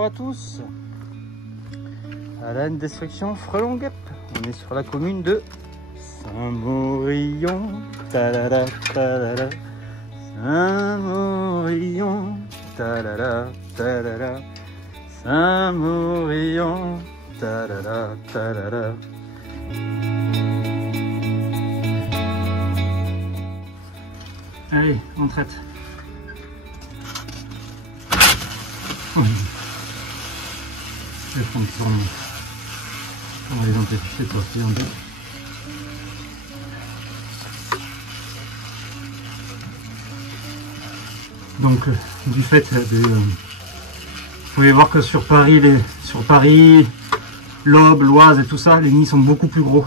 Bonjour à tous. Alain Destruction Frelon Guêpe. On est sur la commune de Saint-Morillon. Talala, talala. Saint-Morillon. Talala, talala. Saint-Morillon. Talala, talala. Allez, on traite. Oh. Je vais prendre sur nous. On va les empêcher de sortir un peu. Donc, du fait de... vous pouvez voir que sur Paris, l'Aube, l'Oise et tout ça, les nids sont beaucoup plus gros.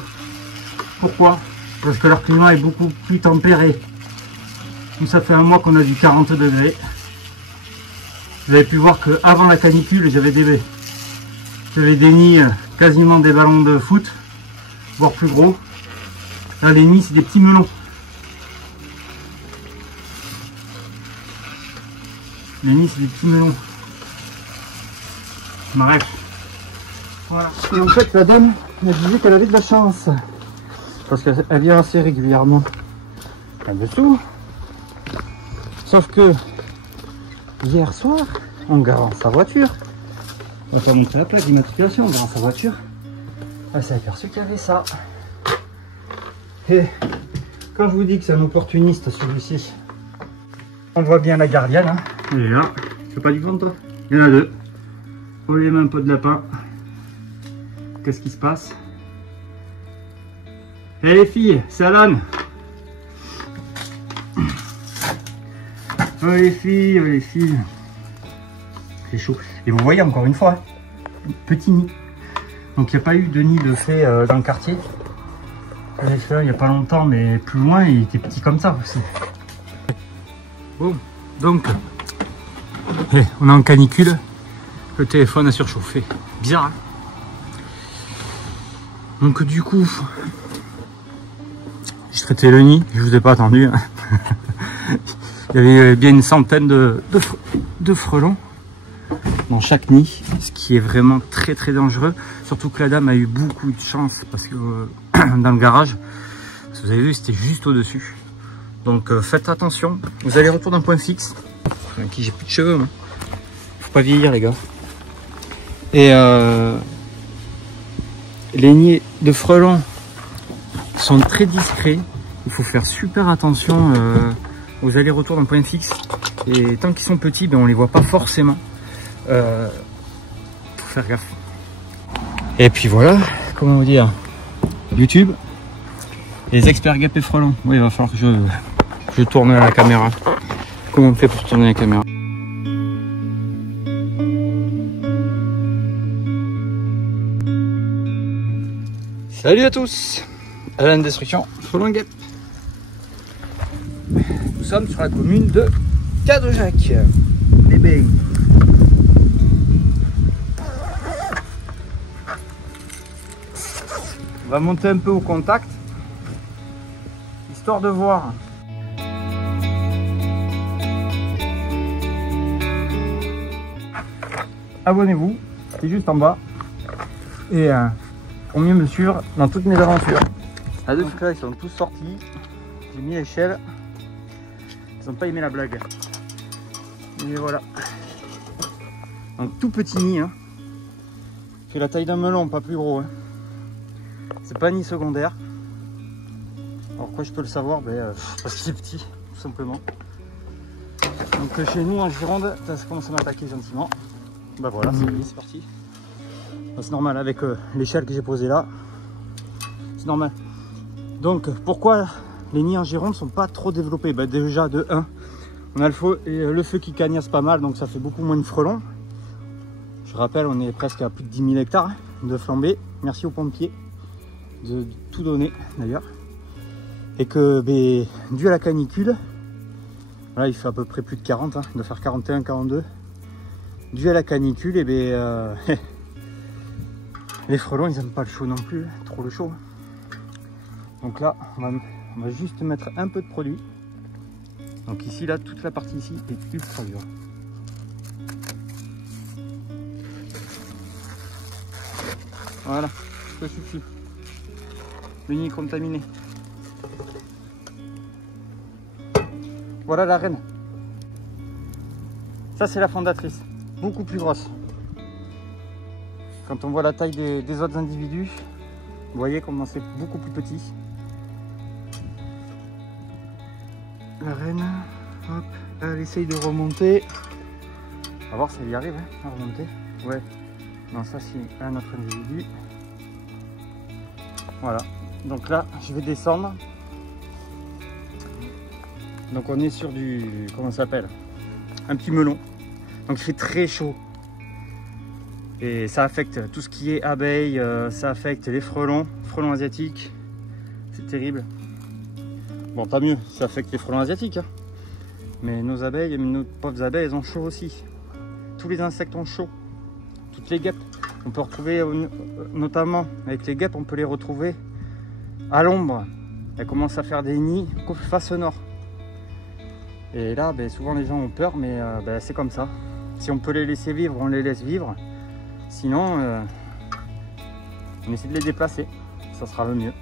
Pourquoi? Parce que leur climat est beaucoup plus tempéré. Nous, ça fait un mois qu'on a du 40 degrés. Vous avez pu voir qu'avant la canicule, j'avais des nids quasiment des ballons de foot, voire plus gros. Là, les nids, c'est des petits melons. Les nids, c'est des petits melons. Bref. Voilà. Et en fait, la dame m'a dit qu'elle avait de la chance. Parce qu'elle vient assez régulièrement là-dessous. Sauf que hier soir, en garant sa voiture, on va montrer la plaque d'immatriculation, en garant sa voiture, elle s'est aperçue qu'il y avait ça. Et quand je vous dis que c'est un opportuniste celui-ci, on voit bien la gardienne, hein. Elle est là, c'est pas du vent toi. Il y en a deux. On lui met un pot de lapin. Qu'est-ce qui se passe? Eh les filles, c'est Alan. Oh les filles, oh les filles. C'est chaud. Et vous voyez encore une fois, petit nid. Donc il n'y a pas eu de nid de fait dans le quartier. J'avais fait il n'y a pas longtemps, mais plus loin, il était petit comme ça aussi. Bon, donc, on est en canicule. Le téléphone a surchauffé. Bizarre, hein? Donc du coup, j'ai traité le nid, je vous ai pas attendu. Hein. Il y avait bien une centaine de frelons dans chaque nid, ce qui est vraiment très très dangereux. Surtout que la dame a eu beaucoup de chance parce que dans le garage, vous avez vu, c'était juste au-dessus. Donc faites attention. Vous allez retourner d'un point fixe. Qui j'ai plus de cheveux, moi. Faut pas vieillir les gars. Et les nids de frelons sont très discrets. Il faut faire super attention aux allers-retours d'un point fixe. Et tant qu'ils sont petits, ben, on les voit pas forcément. Faut faire gaffe. Et puis voilà, comment vous dire, YouTube, les experts guêpes et frelons. Oui, il va falloir que je tourne la caméra. Comment on fait pour tourner la caméra? Salut à tous, Alain Destruction Frelon Guêpe. Nous sommes sur la commune de Cadeaujac, les Bains. On va monter un peu au contact, histoire de voir. Abonnez-vous, c'est juste en bas. Et pour mieux me suivre dans toutes mes aventures. À deux frères, ils sont tous sortis. J'ai mis l'échelle. Ils n'ont pas aimé la blague. Et voilà. Donc tout petit nid. Hein. C'est la taille d'un melon, pas plus gros. Hein. C'est pas un nid secondaire. Alors pourquoi je peux le savoir? Parce qu'il est petit, tout simplement. Donc chez nous en Gironde, ça commence à m'attaquer gentiment. Bah voilà, c'est parti. C'est normal avec l'échelle que j'ai posée là. C'est normal. Donc pourquoi les nids en Gironde sont pas trop développés? Bah, déjà de 1, on a le feu qui cagnasse pas mal, donc ça fait beaucoup moins de frelons. Je rappelle, on est presque à plus de 10 000 hectares de flambée. Merci aux pompiers de tout donner d'ailleurs. Et que dû à la canicule, voilà, il fait à peu près plus de 40, hein, il doit faire 41, 42. Dû à la canicule, et les frelons ils n'aiment pas le chaud non plus, trop le chaud. Donc là on va juste mettre un peu de produit. Donc ici là, toute la partie ici est ultra dure. Voilà, ça suffit. Le nid contaminé. Voilà la reine. Ça c'est la fondatrice, beaucoup plus grosse. Quand on voit la taille des autres individus, vous voyez comment c'est beaucoup plus petit. La reine, hop, elle essaye de remonter. On va voir si elle y arrive hein, à remonter. Ouais, non ça c'est un autre individu. Voilà, donc là je vais descendre. Donc on est sur du, comment ça s'appelle, un petit melon. Donc il fait très chaud. Et ça affecte tout ce qui est abeilles, ça affecte les frelons asiatiques. C'est terrible. Bon, pas mieux, ça affecte les frelons asiatiques. Hein. Mais nos abeilles, nos pauvres abeilles, elles ont chaud aussi. Tous les insectes ont chaud. Toutes les guêpes. On peut retrouver, notamment avec les guêpes, on peut les retrouver à l'ombre. Elles commencent à faire des nids face au nord. Et là, ben, souvent les gens ont peur, mais ben, c'est comme ça. Si on peut les laisser vivre, on les laisse vivre. Sinon, on essaie de les déplacer. Ça sera le mieux.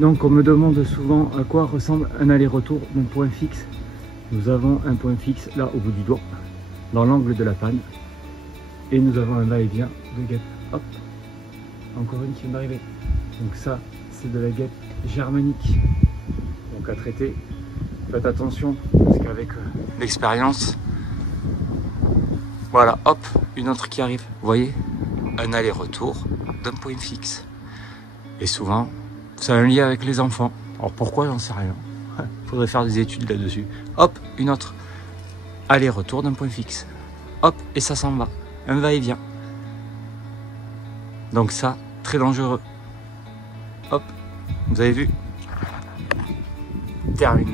Donc on me demande souvent à quoi ressemble un aller-retour d'un point fixe. Nous avons un point fixe là au bout du doigt, dans l'angle de la panne. Et nous avons un va-et-vient de guêpe. Hop, encore une qui vient d'arriver. Donc ça, c'est de la guêpe germanique. Donc à traiter, faites attention, parce qu'avec l'expérience, voilà, hop, une autre qui arrive. Vous voyez, un aller-retour d'un point fixe. Et souvent, ça a un lien avec les enfants. Alors pourquoi, j'en sais rien. Il faudrait faire des études là-dessus. Hop, une autre. Aller-retour d'un point fixe. Hop, et ça s'en va. Un va-et-vient. Donc ça, très dangereux. Hop, vous avez vu? Terminé.